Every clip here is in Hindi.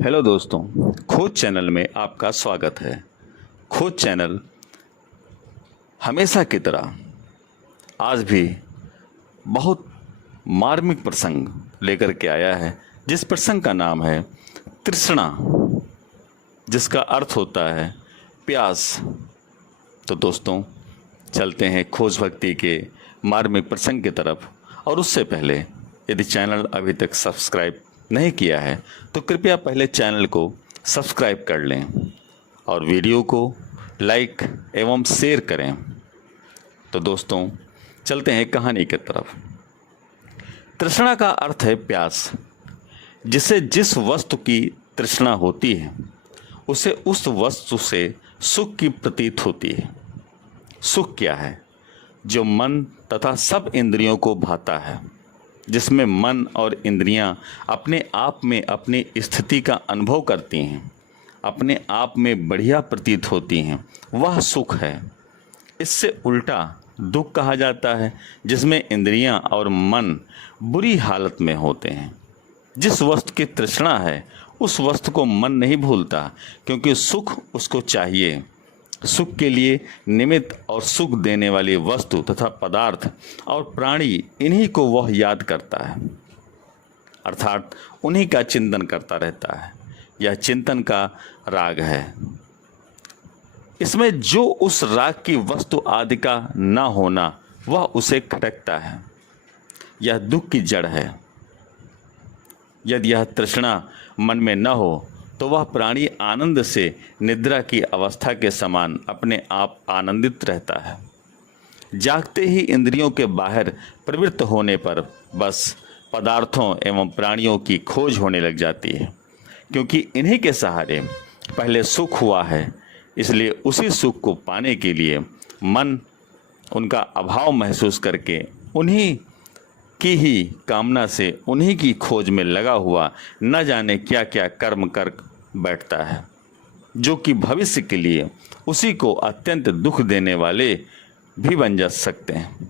हेलो दोस्तों, खोज चैनल में आपका स्वागत है। खोज चैनल हमेशा की तरह आज भी बहुत मार्मिक प्रसंग लेकर के आया है, जिस प्रसंग का नाम है तृष्णा, जिसका अर्थ होता है प्यास। तो दोस्तों, चलते हैं खोज भक्ति के मार्मिक प्रसंग की तरफ। और उससे पहले यदि चैनल अभी तक सब्सक्राइब नहीं किया है तो कृपया पहले चैनल को सब्सक्राइब कर लें और वीडियो को लाइक एवं शेयर करें। तो दोस्तों, चलते हैं कहानी की तरफ। तृष्णा का अर्थ है प्यास। जिसे जिस वस्तु की तृष्णा होती है उसे उस वस्तु से सुख की प्रतीत होती है। सुख क्या है? जो मन तथा सब इंद्रियों को भाता है, जिसमें मन और इंद्रियां अपने आप में अपनी स्थिति का अनुभव करती हैं, अपने आप में बढ़िया प्रतीत होती हैं, वह सुख है। इससे उल्टा दुख कहा जाता है, जिसमें इंद्रियां और मन बुरी हालत में होते हैं। जिस वस्तु की तृष्णा है उस वस्तु को मन नहीं भूलता, क्योंकि सुख उसको चाहिए। सुख के लिए निमित्त और सुख देने वाली वस्तु तथा पदार्थ और प्राणी, इन्हीं को वह याद करता है, अर्थात उन्हीं का चिंतन करता रहता है। यह चिंतन का राग है। इसमें जो उस राग की वस्तु आदि का न होना, वह उसे खटकता है। यह दुख की जड़ है। यदि यह तृष्णा मन में न हो तो वह प्राणी आनंद से निद्रा की अवस्था के समान अपने आप आनंदित रहता है। जागते ही इंद्रियों के बाहर प्रवृत्त होने पर बस पदार्थों एवं प्राणियों की खोज होने लग जाती है, क्योंकि इन्हीं के सहारे पहले सुख हुआ है। इसलिए उसी सुख को पाने के लिए मन उनका अभाव महसूस करके उन्हीं की ही कामना से, उन्हीं की खोज में लगा हुआ न जाने क्या क्या कर्म कर बैठता है, जो कि भविष्य के लिए उसी को अत्यंत दुख देने वाले भी बन जा सकते हैं।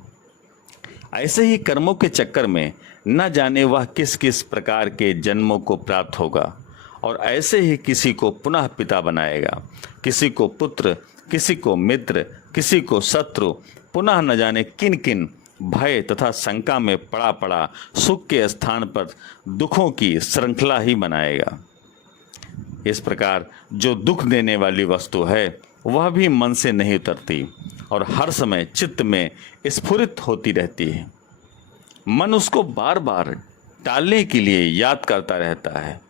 ऐसे ही कर्मों के चक्कर में न जाने वह किस किस प्रकार के जन्मों को प्राप्त होगा, और ऐसे ही किसी को पुनः पिता बनाएगा, किसी को पुत्र, किसी को मित्र, किसी को शत्रु, पुनः न जाने किन किन भय तथा शंका में पड़ा पड़ा सुख के स्थान पर दुखों की श्रृंखला ही बनाएगा। इस प्रकार जो दुख देने वाली वस्तु है वह भी मन से नहीं उतरती और हर समय चित्त में स्फुरित होती रहती है। मन उसको बार बार टालने के लिए याद करता रहता है,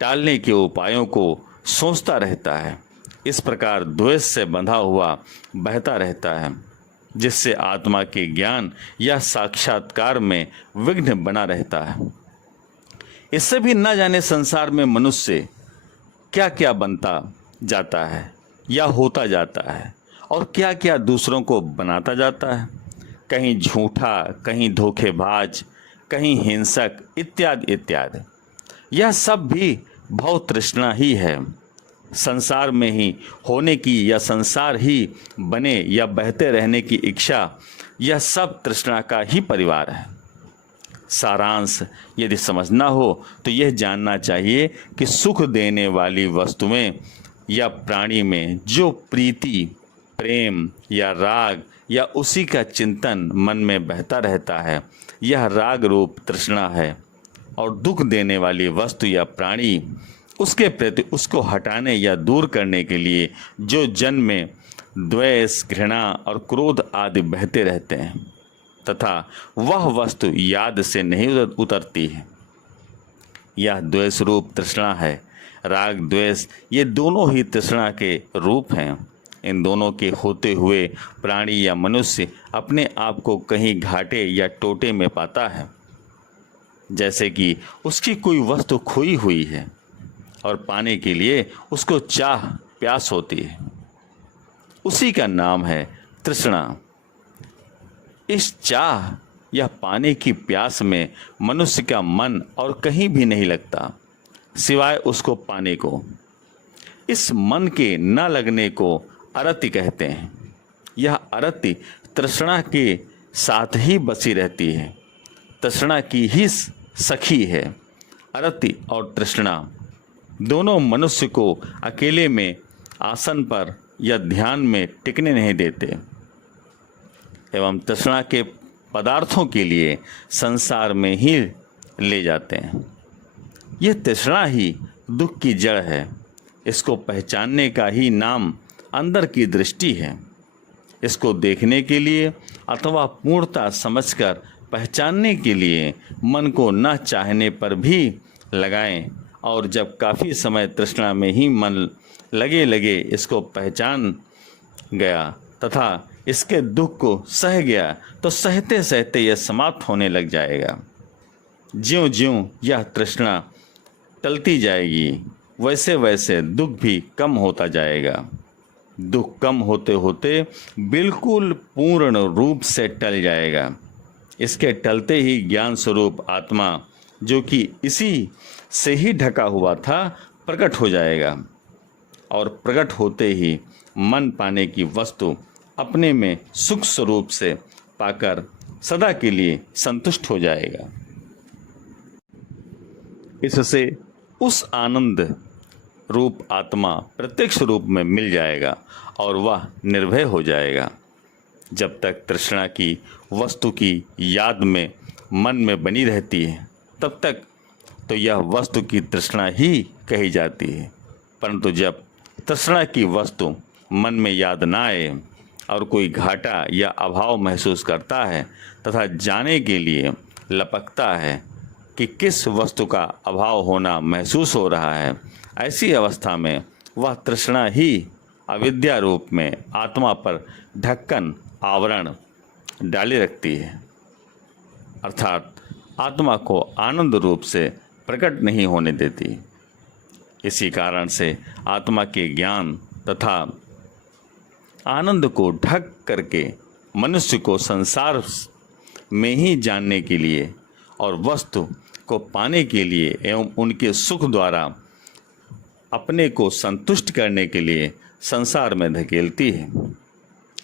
टालने के उपायों को सोचता रहता है। इस प्रकार द्वेष से बंधा हुआ बहता रहता है, जिससे आत्मा के ज्ञान या साक्षात्कार में विघ्न बना रहता है। इससे भी न जाने संसार में मनुष्य क्या क्या बनता जाता है या होता जाता है, और क्या क्या दूसरों को बनाता जाता है। कहीं झूठा, कहीं धोखेबाज, कहीं हिंसक, इत्यादि इत्यादि। यह सब भी भव तृष्णा ही है। संसार में ही होने की या संसार ही बने या बहते रहने की इच्छा, यह सब तृष्णा का ही परिवार है। सारांश यदि समझना हो तो यह जानना चाहिए कि सुख देने वाली वस्तुएं या प्राणी में जो प्रीति, प्रेम या राग या उसी का चिंतन मन में बहता रहता है, यह राग रूप तृष्णा है। और दुख देने वाली वस्तु या प्राणी, उसके प्रति उसको हटाने या दूर करने के लिए जो जन में द्वेष, घृणा और क्रोध आदि बहते रहते हैं, तथा वह वस्तु याद से नहीं उतरती है, यह द्वेष रूप तृष्णा है। राग द्वेष ये दोनों ही तृष्णा के रूप हैं। इन दोनों के होते हुए प्राणी या मनुष्य अपने आप को कहीं घाटे या टोटे में पाता है, जैसे कि उसकी कोई वस्तु खोई हुई है और पाने के लिए उसको चाह प्यास होती है। उसी का नाम है तृष्णा। इस चाह या पाने की प्यास में मनुष्य का मन और कहीं भी नहीं लगता, सिवाय उसको पाने को। इस मन के न लगने को अरति कहते हैं। यह अरति तृष्णा के साथ ही बसी रहती है, तृष्णा की ही सखी है। अरति और तृष्णा दोनों मनुष्य को अकेले में आसन पर या ध्यान में टिकने नहीं देते एवं तृष्णा के पदार्थों के लिए संसार में ही ले जाते हैं। यह तृष्णा ही दुख की जड़ है। इसको पहचानने का ही नाम अंदर की दृष्टि है। इसको देखने के लिए अथवा पूर्णता समझकर पहचानने के लिए मन को न चाहने पर भी लगाएं, और जब काफ़ी समय तृष्णा में ही मन लगे इसको पहचान गया तथा इसके दुख को सह गया तो सहते सहते यह समाप्त होने लग जाएगा। ज्यों ज्यों यह तृष्णा टलती जाएगी वैसे वैसे दुख भी कम होता जाएगा। दुख कम होते होते बिल्कुल पूर्ण रूप से टल जाएगा। इसके टलते ही ज्ञान स्वरूप आत्मा, जो कि इसी से ही ढका हुआ था, प्रकट हो जाएगा और प्रकट होते ही मन पाने की वस्तु अपने में सुख स्वरूप से पाकर सदा के लिए संतुष्ट हो जाएगा। इससे उस आनंद रूप आत्मा प्रत्यक्ष रूप में मिल जाएगा और वह निर्भय हो जाएगा। जब तक तृष्णा की वस्तु की याद में मन में बनी रहती है तब तक तो यह वस्तु की तृष्णा ही कही जाती है, परंतु जब तृष्णा की वस्तु मन में याद ना आए और कोई घाटा या अभाव महसूस करता है तथा जाने के लिए लपकता है कि किस वस्तु का अभाव होना महसूस हो रहा है, ऐसी अवस्था में वह तृष्णा ही अविद्या रूप में आत्मा पर ढक्कन आवरण डाले रखती है, अर्थात आत्मा को आनंद रूप से प्रकट नहीं होने देती। इसी कारण से आत्मा के ज्ञान तथा आनंद को ढक करके मनुष्य को संसार में ही जानने के लिए और वस्तु को पाने के लिए एवं उनके सुख द्वारा अपने को संतुष्ट करने के लिए संसार में धकेलती है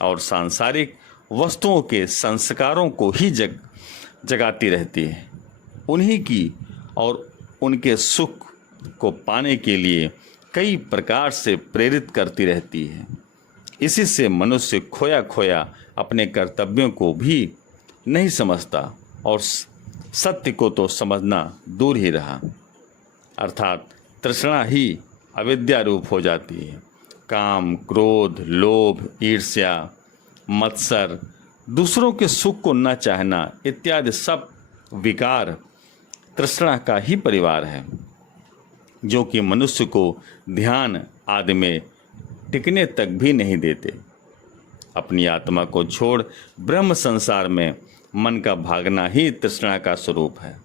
और सांसारिक वस्तुओं के संस्कारों को ही जगाती रहती है। उन्हीं की और उनके सुख को पाने के लिए कई प्रकार से प्रेरित करती रहती है। इसी से मनुष्य खोया खोया अपने कर्तव्यों को भी नहीं समझता और सत्य को तो समझना दूर ही रहा, अर्थात तृष्णा ही अविद्या रूप हो जाती है। काम, क्रोध, लोभ, ईर्ष्या, मत्सर, दूसरों के सुख को न चाहना इत्यादि सब विकार तृष्णा का ही परिवार है, जो कि मनुष्य को ध्यान आदि में टिकने तक भी नहीं देते। अपनी आत्मा को छोड़ ब्रह्म संसार में मन का भागना ही तृष्णा का स्वरूप है।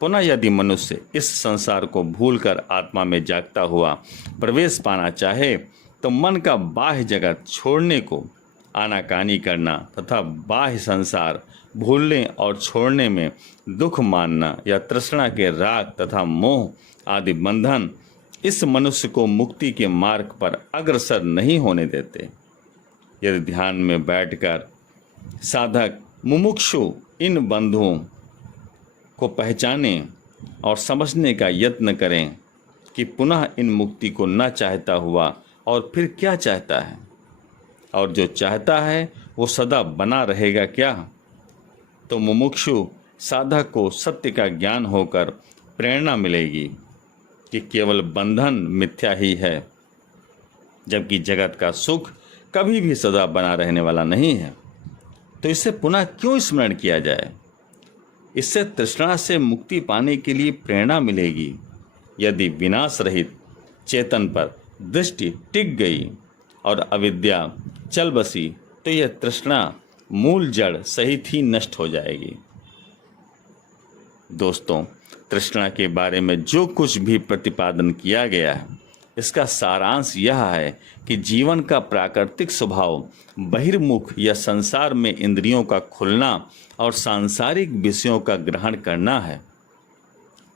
पुनः यदि मनुष्य इस संसार को भूलकर आत्मा में जागता हुआ प्रवेश पाना चाहे तो मन का बाह्य जगत छोड़ने को आनाकानी करना तथा बाह्य संसार भूलने और छोड़ने में दुख मानना या तृष्णा के राग तथा मोह आदि बंधन इस मनुष्य को मुक्ति के मार्ग पर अग्रसर नहीं होने देते। यदि ध्यान में बैठकर साधक मुमुक्षु इन बंधुओं को पहचाने और समझने का यत्न करें कि पुनः इन मुक्ति को न चाहता हुआ और फिर क्या चाहता है, और जो चाहता है वो सदा बना रहेगा क्या, तो मुमुक्षु साधक को सत्य का ज्ञान होकर प्रेरणा मिलेगी कि केवल बंधन मिथ्या ही है, जबकि जगत का सुख कभी भी सदा बना रहने वाला नहीं है। तो इसे पुनः क्यों स्मरण किया जाए? इससे तृष्णा से मुक्ति पाने के लिए प्रेरणा मिलेगी। यदि विनाश रहित चेतन पर दृष्टि टिक गई और अविद्या चल बसी तो यह तृष्णा मूल जड़ सहित ही नष्ट हो जाएगी। दोस्तों, तृष्णा के बारे में जो कुछ भी प्रतिपादन किया गया है, इसका सारांश यह है कि जीवन का प्राकृतिक स्वभाव बहिर्मुख या संसार में इंद्रियों का खुलना और सांसारिक विषयों का ग्रहण करना है।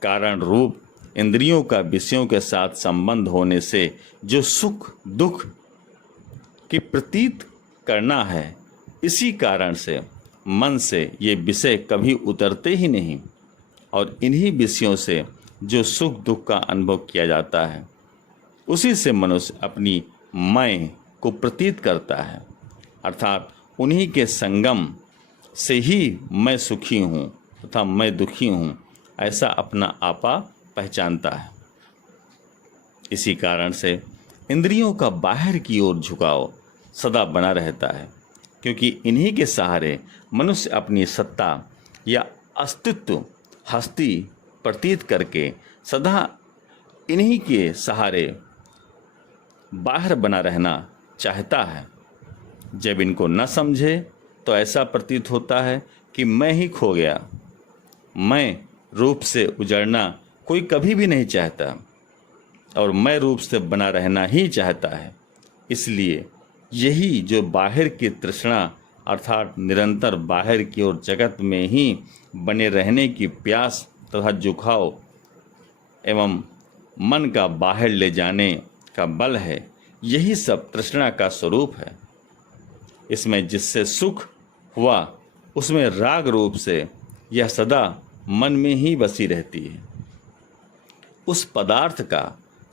कारण रूप इंद्रियों का विषयों के साथ संबंध होने से जो सुख दुख की प्रतीत करना है, इसी कारण से मन से ये विषय कभी उतरते ही नहीं और इन्हीं विषयों से जो सुख दुख का अनुभव किया जाता है, उसी से मनुष्य अपनी मैं को प्रतीत करता है, अर्थात उन्हीं के संगम से ही मैं सुखी हूँ तथा मैं दुखी हूँ, ऐसा अपना आपा पहचानता है। इसी कारण से इंद्रियों का बाहर की ओर झुकाव सदा बना रहता है, क्योंकि इन्हीं के सहारे मनुष्य अपनी सत्ता या अस्तित्व हस्ती प्रतीत करके सदा इन्हीं के सहारे बाहर बना रहना चाहता है। जब इनको न समझे तो ऐसा प्रतीत होता है कि मैं ही खो गया। मैं रूप से उजड़ना कोई कभी भी नहीं चाहता और मैं रूप से बना रहना ही चाहता है। इसलिए यही जो बाहर की तृष्णा अर्थात निरंतर बाहर की ओर जगत में ही बने रहने की प्यास तथा झुकाव एवं मन का बाहर ले जाने का बल है, यही सब तृष्णा का स्वरूप है। इसमें जिससे सुख हुआ उसमें राग रूप से यह सदा मन में ही बसी रहती है। उस पदार्थ का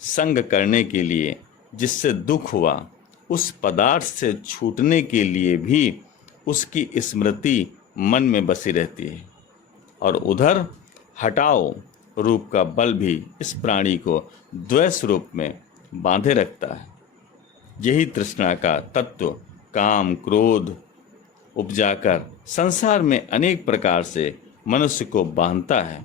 संग करने के लिए जिससे दुख हुआ, उस पदार्थ से छूटने के लिए भी उसकी स्मृति मन में बसी रहती है और उधर हटाओ रूप का बल भी इस प्राणी को द्वैत रूप में बांधे रखता है। यही तृष्णा का तत्व काम क्रोध उपजाकर संसार में अनेक प्रकार से मनुष्य को बांधता है।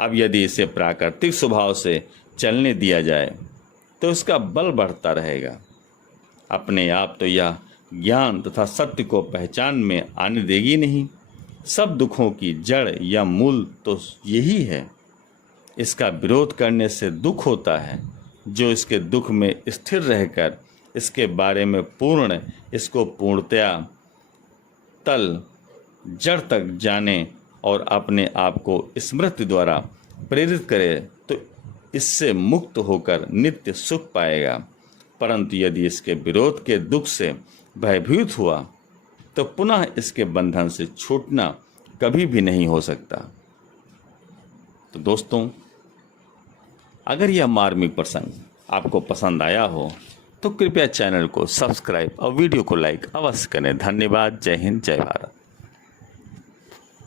अब यदि इसे प्राकृतिक स्वभाव से चलने दिया जाए तो इसका बल बढ़ता रहेगा। अपने आप तो यह ज्ञान तथा सत्य को पहचान में आने देगी नहीं। सब दुखों की जड़ या मूल तो यही है। इसका विरोध करने से दुख होता है। जो इसके दुख में स्थिर रहकर इसके बारे में इसको पूर्णतया तल जड़ तक जाने और अपने आप को स्मृति द्वारा प्रेरित करे तो इससे मुक्त होकर नित्य सुख पाएगा। परंतु यदि इसके विरोध के दुख से भयभीत हुआ तो पुनः इसके बंधन से छूटना कभी भी नहीं हो सकता। तो दोस्तों, अगर यह मार्मिक प्रसंग आपको पसंद आया हो तो कृपया चैनल को सब्सक्राइब और वीडियो को लाइक अवश्य करें। धन्यवाद। जय हिंद, जय भारत।